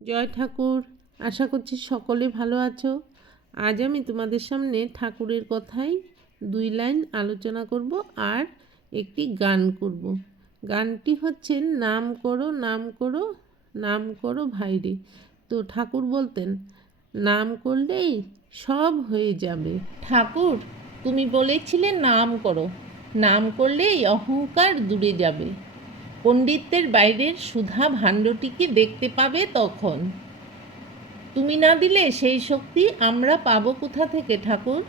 জয় ঠাকুর। আশা করছি সকলে ভালো আছো। আজ আমি তোমাদের সামনে ঠাকুরের কথাই দুই লাইন আলোচনা করব আর একটি গান করব। গানটি হচ্ছে নাম করো নাম করো নাম করো ভাইরে। তো ঠাকুর বলতেন, নাম করলেই সব হয়ে যাবে। ঠাকুর, তুমি বলেছিলে নাম করো। নাম করলেই অহংকার দূরে যাবে। পণ্ডিতের বাইরের সুধা ভাণ্ডটিকে দেখতে পাবে তখন? তুমি না দিলে সেই শক্তি আমরা পাবো কোথা থেকে, ঠাকুর?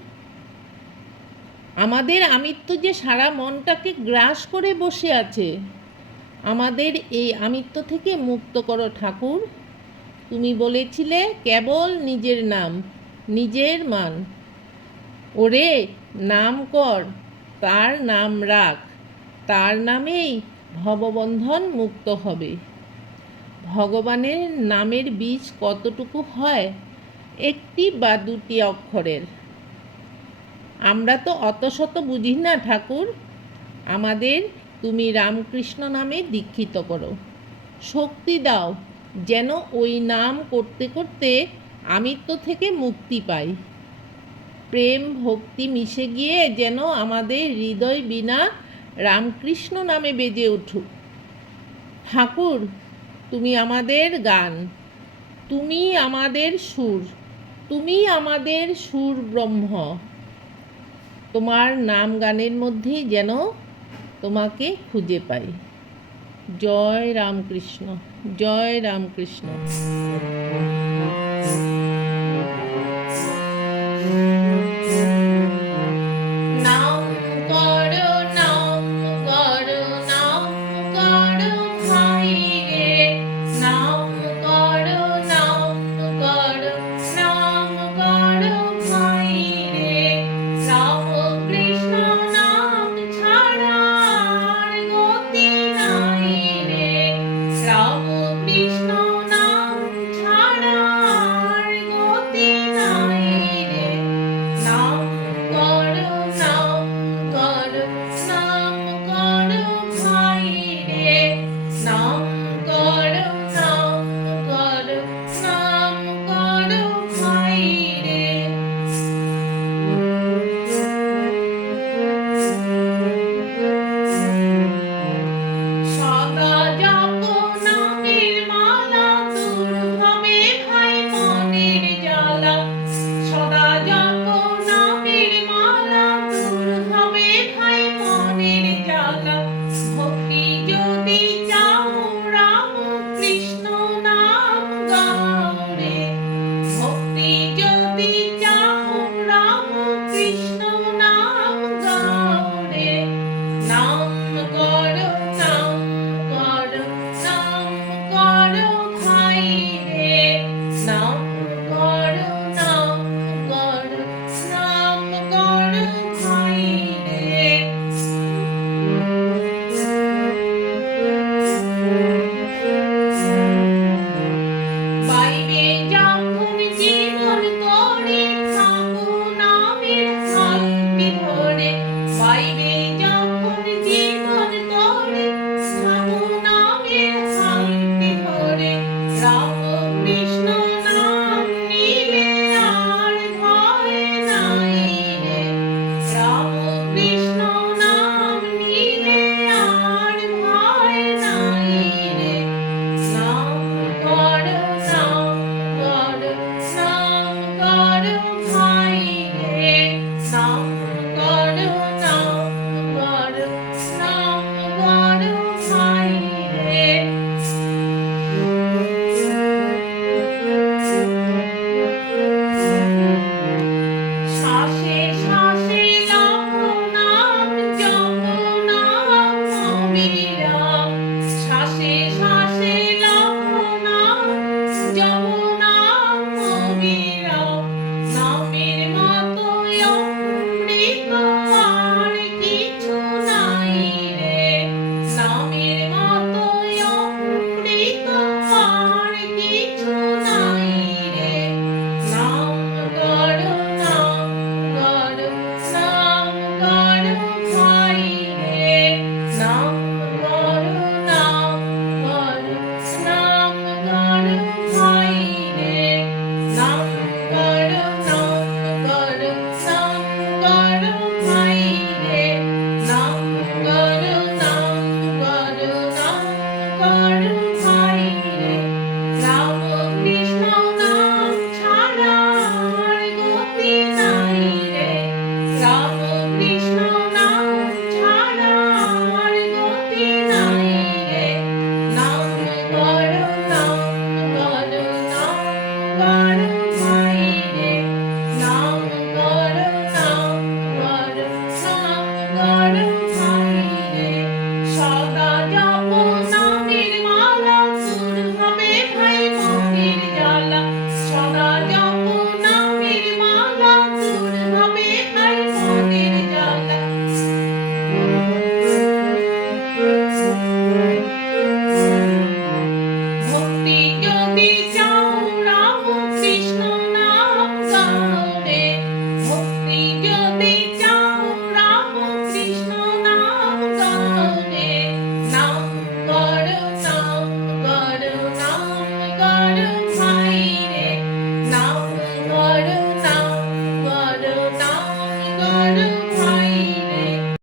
আমাদের আমিত্ব যে সারা মনটাকে গ্রাস করে বসে আছে, আমাদের এই আমিত্ব থেকে মুক্ত করো, ঠাকুর। তুমি বলেছিলে, কেবল নিজের নাম, নিজের মান। ওরে, নাম কর, তার নাম রাখ, তার নামেই ভববন্ধন মুক্ত হবে। ভগবানের নামের বীজ কতটুকু হয়? একটি বা দুটি অক্ষরের। আমরা তো অত শত বুঝি না, ঠাকুর। আমাদের তুমি রামকৃষ্ণ নামে দীক্ষিত করো। শক্তি দাও, যেন ওই নাম করতে করতে আমিত্ব থেকে মুক্তি পাই। প্রেম ভক্তি মিশে গিয়ে যেন আমাদের হৃদয় বিনা রামকৃষ্ণ নামে বেজে উঠুক। ঠাকুর, তুমি আমাদের গান, তুমি আমাদের সুর, তুমি আমাদের সুর ব্রহ্ম তোমার নাম গানের মধ্যেই যেন তোমাকে খুঁজে পাই। জয় রামকৃষ্ণ জয় রামকৃষ্ণ।